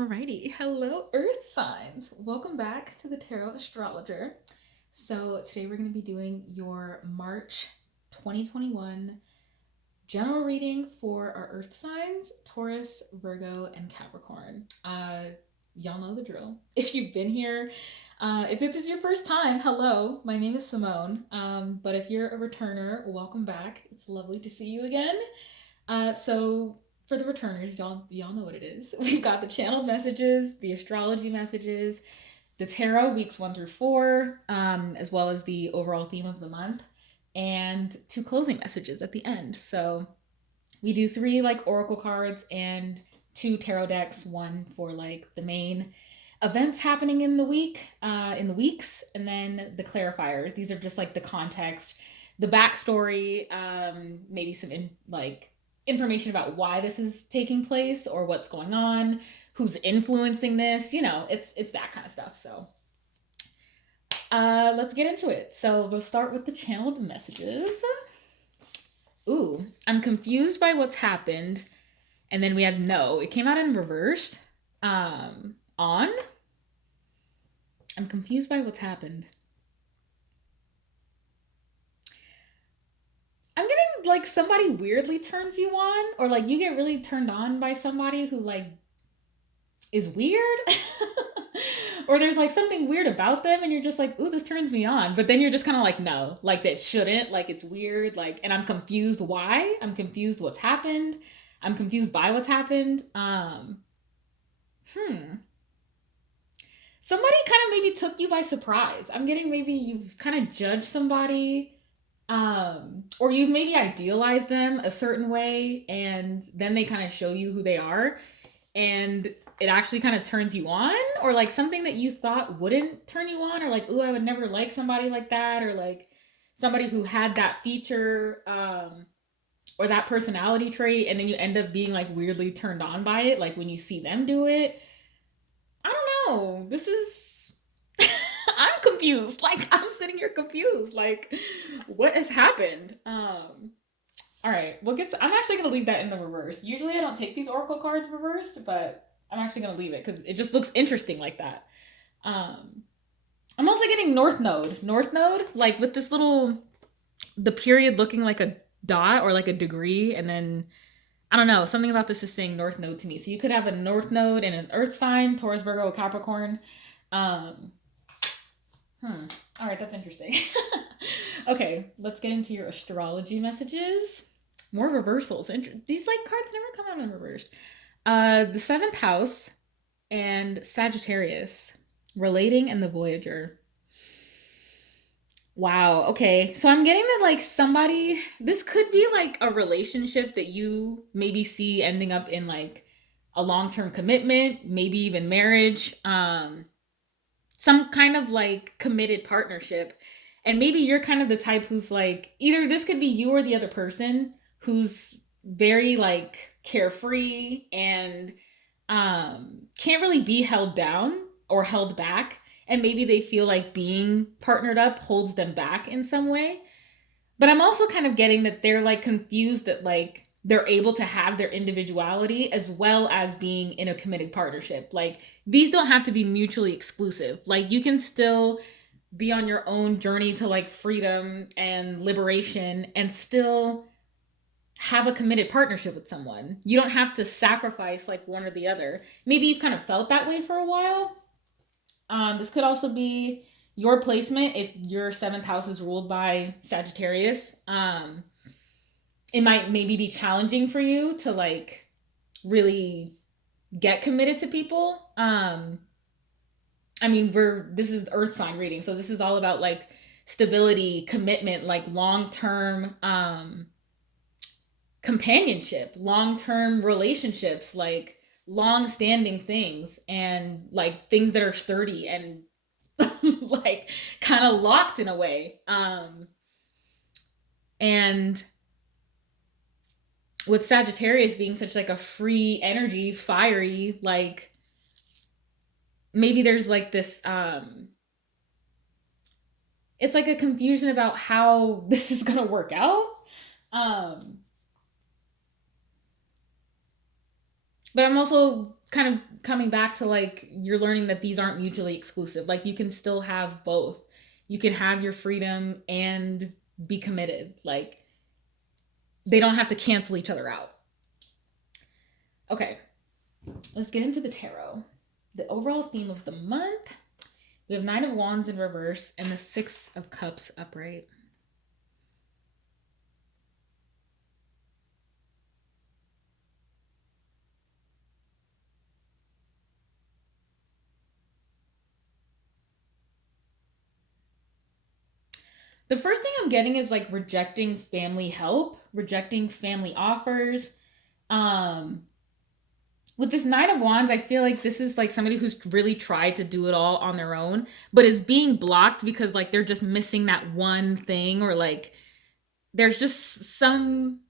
Alrighty, hello Earth signs. Welcome back to the Tarot Astrologer. So today we're going to be doing your March 2021 general reading for our Earth signs, Taurus, Virgo, and Capricorn. Y'all know the drill. If you've been here, if this is your first time, hello, my name is Simone. But if you're a returner, welcome back. It's lovely to see you again. So for the returners, y'all know what it is. We've got the channeled messages, the astrology messages, the tarot weeks 1 through 4, as well as the overall theme of the month, and 2 closing messages at the end. So we do 3 like oracle cards and 2 tarot decks, one for like the main events happening in the week, in the weeks, and then the clarifiers. These are just like the context, the backstory, maybe some information about why this is taking place or what's going on, who's influencing this. It's that kind of stuff. So let's get into it. So we'll start with the channeled messages. Ooh, I'm confused by what's happened. And then we have no. It came out in reverse. On. I'm confused by what's happened. I'm getting like somebody weirdly turns you on, or like you get really turned on by somebody who like is weird. Or there's like something weird about them and you're just like, ooh, this turns me on. But then you're just kind of like, no, like that shouldn't, like it's weird, like, and I'm confused why. I'm confused what's happened. I'm confused by what's happened. Somebody kind of maybe took you by surprise. I'm getting maybe you've kind of judged somebody, or you've maybe idealized them a certain way, and then they kind of show you who they are, and it actually kind of turns you on, or like something that you thought wouldn't turn you on, or like, ooh, I would never like somebody like that, or like somebody who had that feature, or that personality trait, and then you end up being like weirdly turned on by it, like when you see them do it. I don't know. This is I'm confused. Like I'm sitting here confused. Like what has happened? All right. I'm actually going to leave that in the reverse. Usually I don't take these oracle cards reversed, but I'm actually going to leave it cuz it just looks interesting like that. Um I'm also getting North Node. North Node like with this little the period looking like a dot or like a degree, and then I don't know, something about this is saying North Node to me. So you could have a North Node in an Earth sign, Taurus, Virgo, Capricorn. Um, All right, that's interesting. Okay, let's get into your astrology messages. More reversals. These like cards never come out in reversed. The seventh house and Sagittarius, relating and the Voyager. Wow. Okay. So I'm getting that like this could be like a relationship that you maybe see ending up in like a long-term commitment, maybe even marriage, some kind of like committed partnership. And maybe you're kind of the type who's like either this could be you or the other person who's very like carefree and can't really be held down or held back, and maybe they feel like being partnered up holds them back in some way. But I'm also kind of getting that they're like confused that like they're able to have their individuality as well as being in a committed partnership. Like these don't have to be mutually exclusive. Like you can still be on your own journey to like freedom and liberation and still have a committed partnership with someone. You don't have to sacrifice like one or the other. Maybe you've kind of felt that way for a while. This could also be your placement if your seventh house is ruled by Sagittarius. It might maybe be challenging for you to like really get committed to people. I mean, this is Earth sign reading, so this is all about like stability, commitment, like long term companionship, long term relationships, like long standing things, and like things that are sturdy and like kind of locked in a way. And with Sagittarius being such like a free energy, fiery, like maybe there's like this it's like a confusion about how this is gonna work out. Um but I'm also kind of coming back to like you're learning that these aren't mutually exclusive. Like you can still have both. You can have your freedom and be committed. Like they don't have to cancel each other out. Okay, let's get into the tarot. The overall theme of the month, we have Nine of Wands in reverse and the Six of Cups upright. The first thing I'm getting is like rejecting family help, rejecting family offers. Um, with this Nine of Wands, I feel like this is like somebody who's really tried to do it all on their own, but is being blocked because like they're just missing that one thing, or like there's just some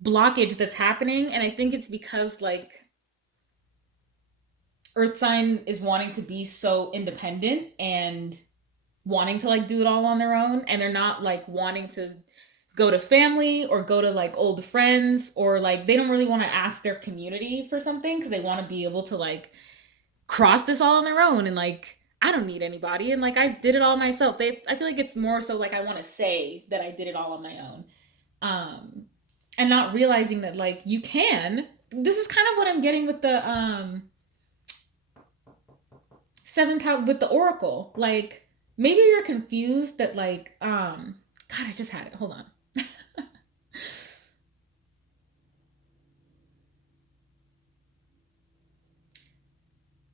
blockage that's happening. And I think it's because like Earth sign is wanting to be so independent and wanting to like do it all on their own, and they're not like wanting to go to family or go to like old friends, or like they don't really want to ask their community for something because they want to be able to like cross this all on their own, and like I don't need anybody, and like I did it all myself. I feel like it's more so like I want to say that I did it all on my own. And not realizing that like you can. This is kind of what I'm getting with the seven count with the oracle. Like maybe you're confused that like God, I just had it. Hold on.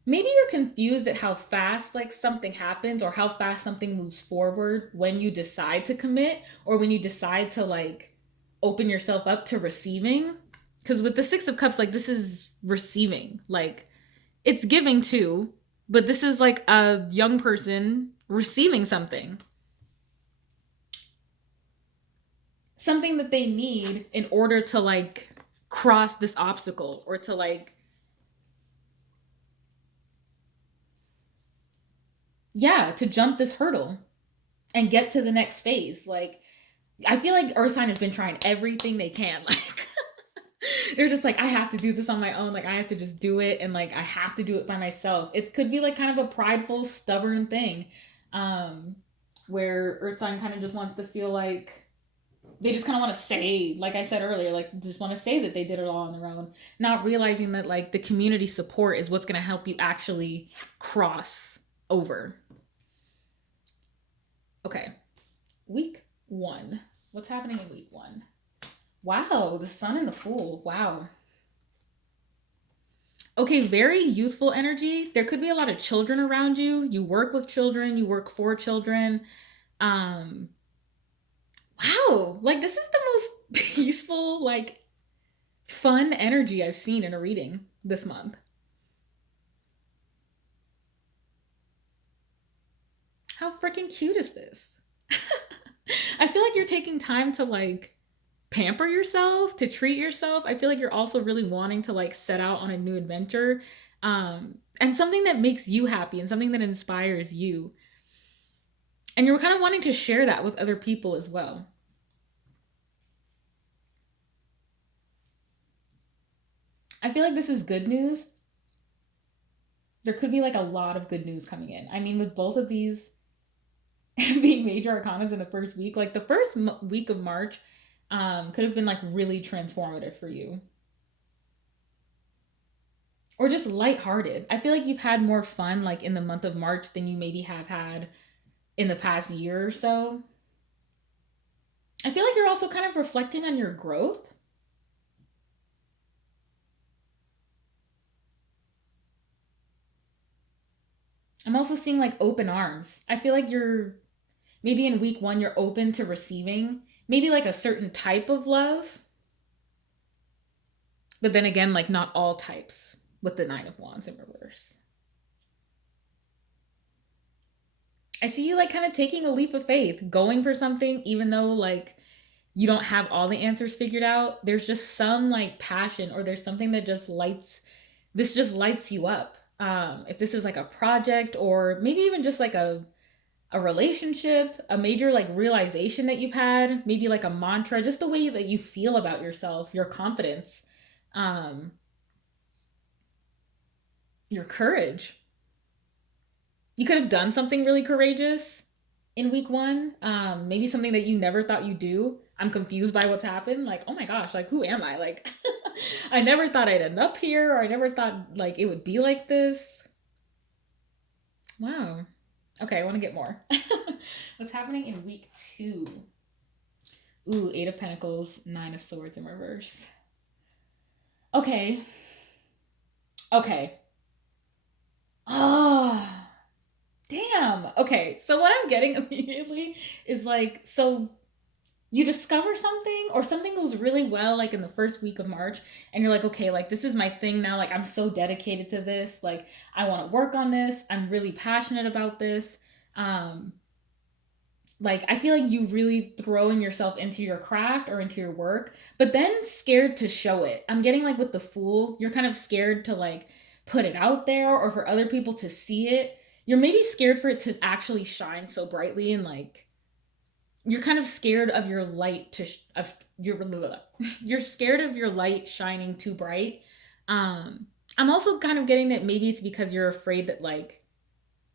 Maybe you're confused at how fast like something happens, or how fast something moves forward when you decide to commit, or when you decide to like open yourself up to receiving. Because with the Six of Cups, like this is receiving. Like it's giving too, but this is like a young person receiving something that they need in order to like cross this obstacle, or to like, yeah, to jump this hurdle and get to the next phase. Like I feel like Earth sign has been trying everything they can. Like they're just like, I have to do this on my own. Like I have to just do it, and like I have to do it by myself. It could be like kind of a prideful, stubborn thing, um, where Earth sign kind of just wants to feel like they just kind of want to say, like I said earlier, like just want to say that they did it all on their own, not realizing that like the community support is what's going to help you actually cross over. Okay, week one. What's happening in week one? Wow, the sun and the fool. Wow. Okay, very youthful energy. There could be a lot of children around you. You work with children, you work for children. Um, wow, like this is the most peaceful, like fun energy I've seen in a reading this month. How freaking cute is this? I feel like you're taking time to like pamper yourself, to treat yourself. I feel like you're also really wanting to like set out on a new adventure, and something that makes you happy and something that inspires you. And you're kind of wanting to share that with other people as well. I feel like this is good news. There could be like a lot of good news coming in. I mean, with both of these being major arcanas in the first week, like the first week of March could have been like really transformative for you, or just lighthearted. I feel like you've had more fun like in the month of March than you maybe have had in the past year or so. I feel like you're also kind of reflecting on your growth. I'm also seeing like open arms. I feel like you're maybe in week one, you're open to receiving maybe like a certain type of love, but then again, like not all types with the Nine of Wands in reverse. I see you like kind of taking a leap of faith, going for something, even though like you don't have all the answers figured out. There's just some like passion, or there's something that just lights, this just lights you up. If this is like a project, or maybe even just like a relationship, a major like realization that you've had, maybe like a mantra, just the way that you feel about yourself, your confidence. Um, your courage. You could have done something really courageous in week one. Maybe something that you never thought you'd do. I'm confused by what's happened. Like, oh my gosh, like who am I? Like I never thought I'd end up here, or I never thought like it would be like this. Wow. Okay, I want to get more. What's happening in week two? Ooh, Eight of Pentacles, Nine of Swords in reverse. Okay. Okay. Oh, damn. Okay, so what I'm getting immediately is like, so you discover something or something goes really well like in the first week of March, and you're like, okay, like this is my thing now, like I'm so dedicated to this, like I want to work on this, I'm really passionate about this. um like I feel like you really throwing yourself into your craft or into your work, but then scared to show it. I'm getting like with the Fool, you're kind of scared to like put it out there or for other people to see it. You're maybe scared for it to actually shine so brightly, and like you're kind of scared of your light to of your you're scared of your light shining too bright. I'm also kind of getting that maybe it's because you're afraid that like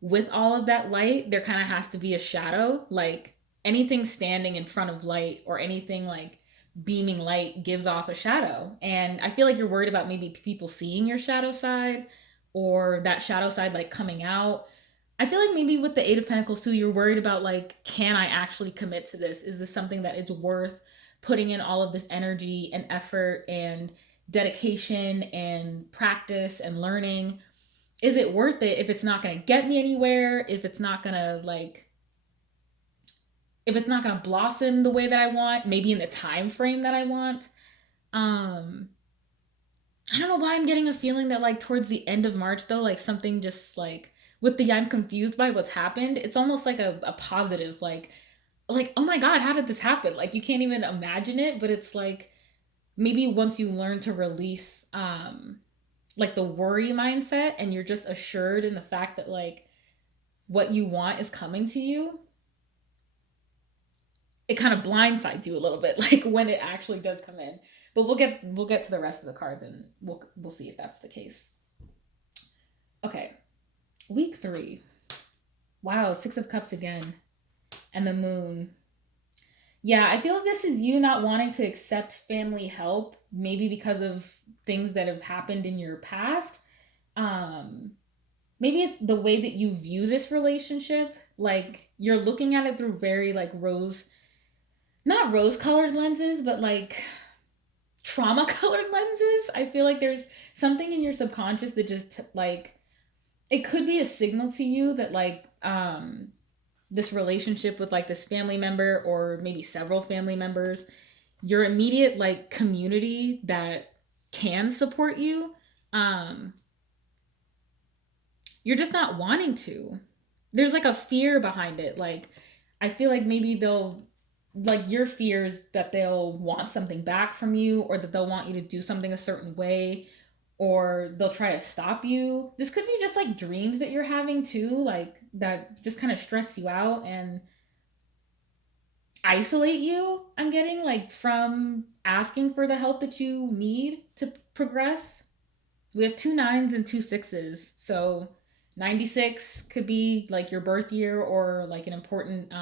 with all of that light there kind of has to be a shadow, like anything standing in front of light or anything like beaming light gives off a shadow, and I feel like you're worried about maybe people seeing your shadow side or that shadow side like coming out. I feel like maybe with the Eight of Pentacles too, you're worried about like, can I actually commit to this? Is this something that is worth putting in all of this energy and effort and dedication and practice and learning? Is it worth it if it's not going to get me anywhere? If it's not going to like, if it's not going to blossom the way that I want, maybe in the time frame that I want? Um, I don't know why I'm getting a feeling that like towards the end of March though, like something just like with the I'm confused by what's happened, it's almost like a positive, like, oh my God, how did this happen? Like you can't even imagine it, but it's like maybe once you learn to release like the worry mindset and you're just assured in the fact that like what you want is coming to you, it kind of blindsides you a little bit, like when it actually does come in. But we'll get to the rest of the cards and we'll see if that's the case. Okay, week three. Wow, Six of Cups again, and the Moon. Yeah, I feel like this is you not wanting to accept family help, maybe because of things that have happened in your past. Um, Maybe it's the way that you view this relationship. Like you're looking at it through very like not rose colored lenses, but like trauma colored lenses. I feel like there's something in your subconscious that just like it could be a signal to you that like this relationship with like this family member or maybe several family members, your immediate like community that can support you, um you're just not wanting to. There's like a fear behind it. Like I feel like maybe they'll like your fears that they'll want something back from you or that they'll want you to do something a certain way or they'll try to stop you. This could be just like dreams that you're having too, like that just kind of stress you out and isolate you. I'm getting like from asking for the help that you need to progress. We have two nines and two sixes. So 96 could be like your birth year or like an important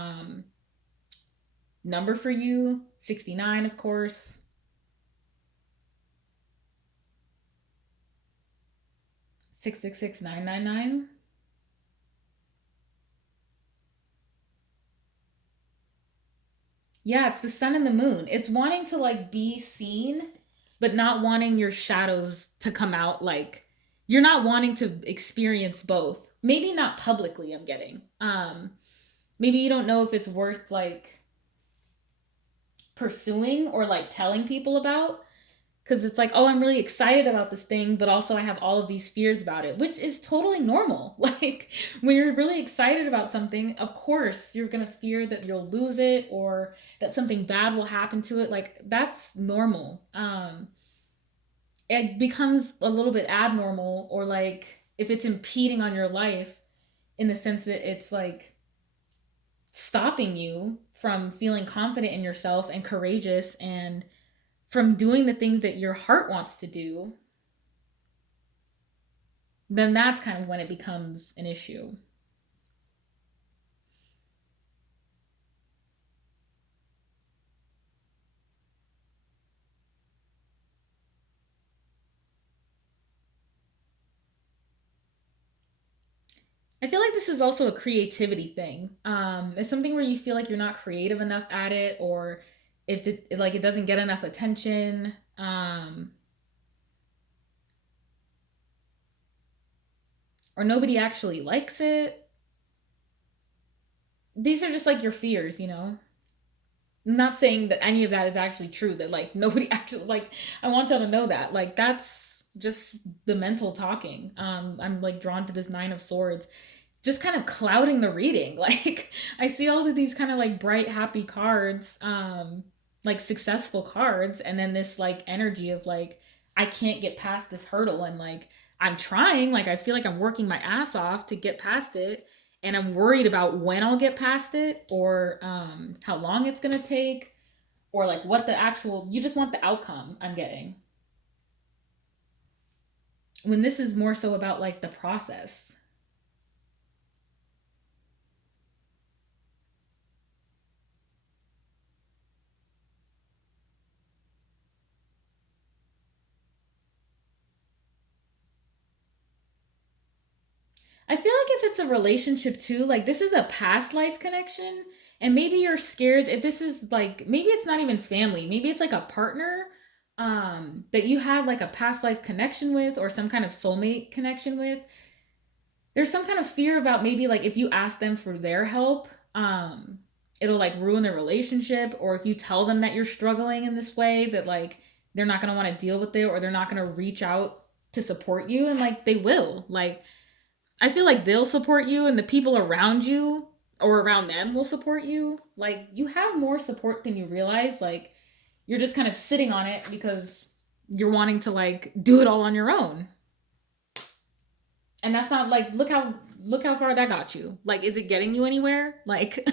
number for you. 69, of course. 666999. Yeah, it's the sun and the moon. It's wanting to like be seen, but not wanting your shadows to come out. Like you're not wanting to experience both. Maybe not publicly, I'm getting. Maybe you don't know if it's worth like pursuing or like telling people about, because it's like, oh, I'm really excited about this thing, but also I have all of these fears about it, which is totally normal. Like when you're really excited about something, of course you're going to fear that you'll lose it or that something bad will happen to it. Like that's normal. It becomes a little bit abnormal, or like if it's impeding on your life in the sense that it's like stopping you from feeling confident in yourself and courageous and from doing the things that your heart wants to do, then that's kind of when it becomes an issue. I feel like this is also a creativity thing. It's something where you feel like you're not creative enough at it, or if like it doesn't get enough attention, or nobody actually likes it. These are just like your fears, you know. I'm not saying that any of that is actually true. That like nobody actually like. I want y'all to know that like that's just the mental talking. I'm like drawn to this Nine of Swords just kind of clouding the reading. Like I see all of these kind of like bright, happy cards, like successful cards, and then this like energy of like I can't get past this hurdle, and like I'm trying, like I feel like I'm working my ass off to get past it, and I'm worried about when I'll get past it, or how long it's gonna take, or like what the actual. You just want the outcome. I'm getting when this is more so about like the process. I feel like if it's a relationship too, like this is a past life connection, and maybe you're scared if this is like maybe it's not even family, maybe it's like a partner that you have like a past life connection with or some kind of soulmate connection with. There's some kind of fear about maybe like if you ask them for their help, it'll like ruin the relationship, or if you tell them that you're struggling in this way that like they're not going to want to deal with it, or they're not going to reach out to support you, and like they will. Like I feel like they'll support you, and the people around you or around them will support you. Like you have more support than you realize. Like you're just kind of sitting on it because you're wanting to like do it all on your own. And that's not like look how far that got you. Like is it getting you anywhere? Like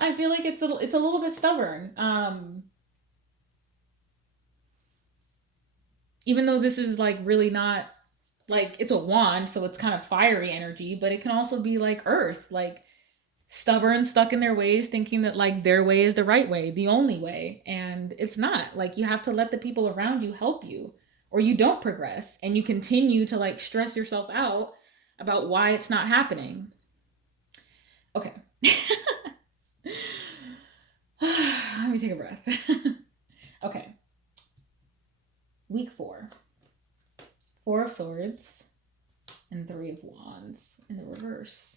I feel like it's a little bit stubborn. Even though this is like really not like it's a wand, so it's kind of fiery energy, but it can also be like earth, like stubborn, stuck in their ways, thinking that like their way is the right way, the only way. And it's not. Like you have to let the people around you help you, or you don't progress and you continue to like stress yourself out about why it's not happening. Okay. Let me take a breath. Okay. Week 4. 4 of Swords and 3 of Wands in the reverse.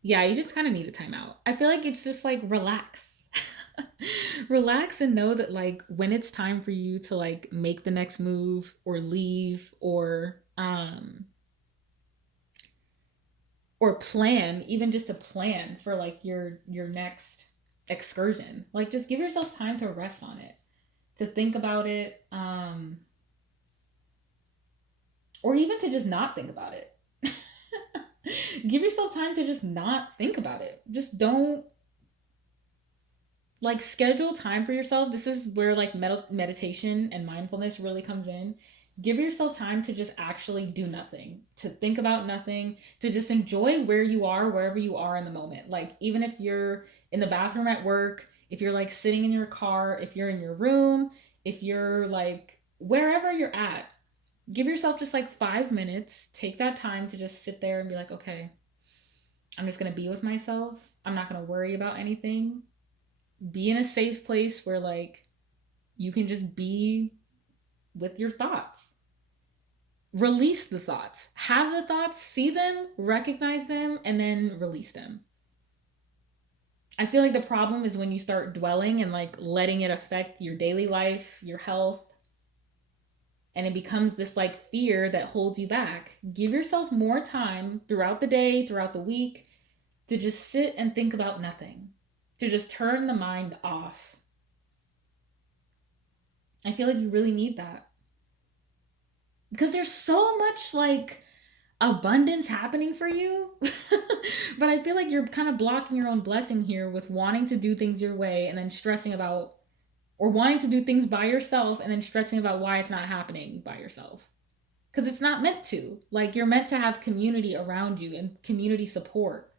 Yeah, you just kind of need a timeout. I feel like it's just like relax. Relax and know that like when it's time for you to like make the next move or leave or plan, even just a plan for like your next excursion. Like just give yourself time to rest on it, to think about it, or even to just not think about it. Give yourself time to just not think about it. Just don't like schedule time for yourself. This is where like meditation and mindfulness really comes in. Give yourself time to just actually do nothing, to think about nothing, to just enjoy where you are, wherever you are in the moment. Like even if you're in the bathroom at work, if you're like sitting in your car, if you're in your room, if you're like wherever you're at, give yourself just like 5 minutes. Take that time to just sit there and be like, okay, I'm just gonna be with myself. I'm not gonna worry about anything. Be in a safe place where like you can just be with your thoughts. Release the thoughts. Have the thoughts, see them, recognize them, and then release them. I feel like the problem is when you start dwelling and like letting it affect your daily life, your health, and it becomes this like fear that holds you back. Give yourself more time throughout the day, throughout the week, to just sit and think about nothing, to just turn the mind off. I feel like you really need that because there's so much like abundance happening for you. But I feel like you're kind of blocking your own blessing here with wanting to do things your way and then stressing about or wanting to do things by yourself and then stressing about why it's not happening by yourself. Because it's not meant to. Like, you're meant to have community around you and community support.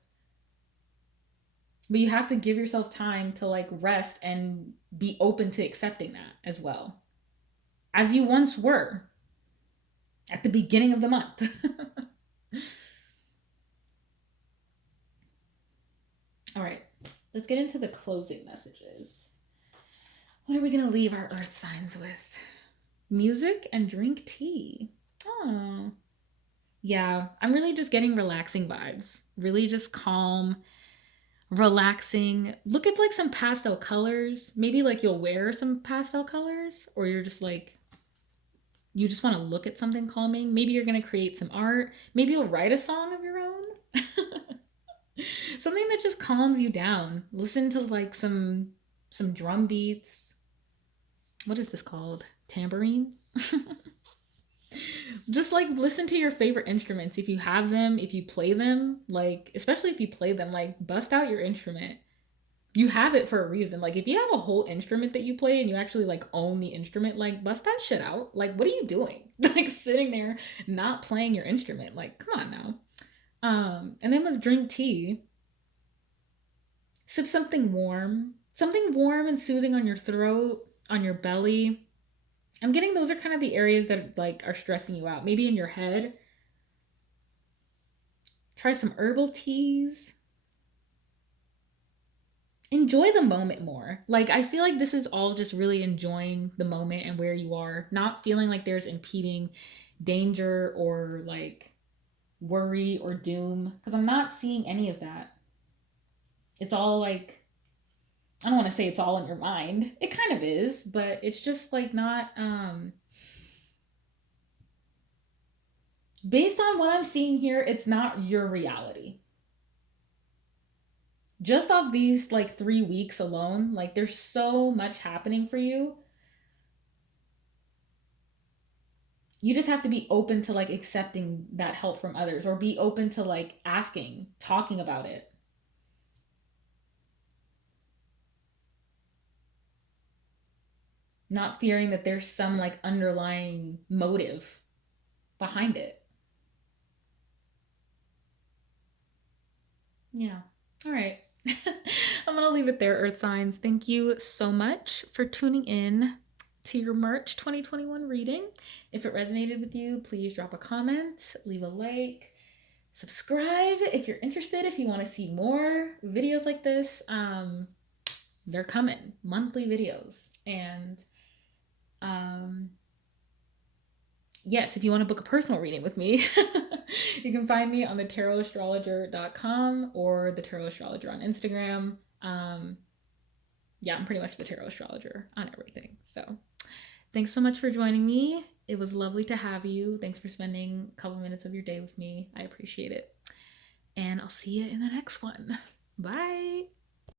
But you have to give yourself time to like rest and be open to accepting that as well, as you once were at the beginning of the month. All right, let's get into the closing messages. What are we going to leave our earth signs with? Music and drink tea. Oh, yeah. I'm really just getting relaxing vibes. Really just calm, relaxing. Look at like some pastel colors. Maybe like you'll wear some pastel colors, or you're just like, you just want to look at something calming. Maybe you're going to create some art. Maybe you'll write a song of your own. Something that just calms you down. Listen to like some drum beats. What is this called? Tambourine? Just like listen to your favorite instruments if you have them, if you play them, like especially if you play them, like bust out your instrument. You have it for a reason. Like if you have a whole instrument that you play and you actually like own the instrument, like bust that shit out. Like what are you doing? Like sitting there not playing your instrument. Like come on now. And then with drink tea, sip something warm and soothing on your throat, on your belly. I'm getting those are kind of the areas that like are stressing you out. Maybe in your head. Try some herbal teas. Enjoy the moment more. Like I feel like this is all just really enjoying the moment and where you are, not feeling like there's impeding danger or like worry or doom because I'm not seeing any of that. It's all like I don't want to say it's all in your mind. It kind of is, but it's just like not based on what I'm seeing here, it's not your reality. Just off these like 3 weeks alone, like there's so much happening for you. You just have to be open to like accepting that help from others or be open to like asking, talking about it, not fearing that there's some like underlying motive behind it. Yeah. All right. I'm going to leave it there, Earth Signs. Thank you so much for tuning in to your March 2021 reading. If it resonated with you, please drop a comment, leave a like, subscribe if you're interested, if you want to see more videos like this. They're coming, monthly videos. And yes, if you want to book a personal reading with me, you can find me on the thetarotastrologer.com or the Tarot Astrologer on Instagram. Yeah, I'm pretty much the Tarot Astrologer on everything. So thanks so much for joining me. It was lovely to have you. Thanks for spending a couple minutes of your day with me. I appreciate it. And I'll see you in the next one. Bye.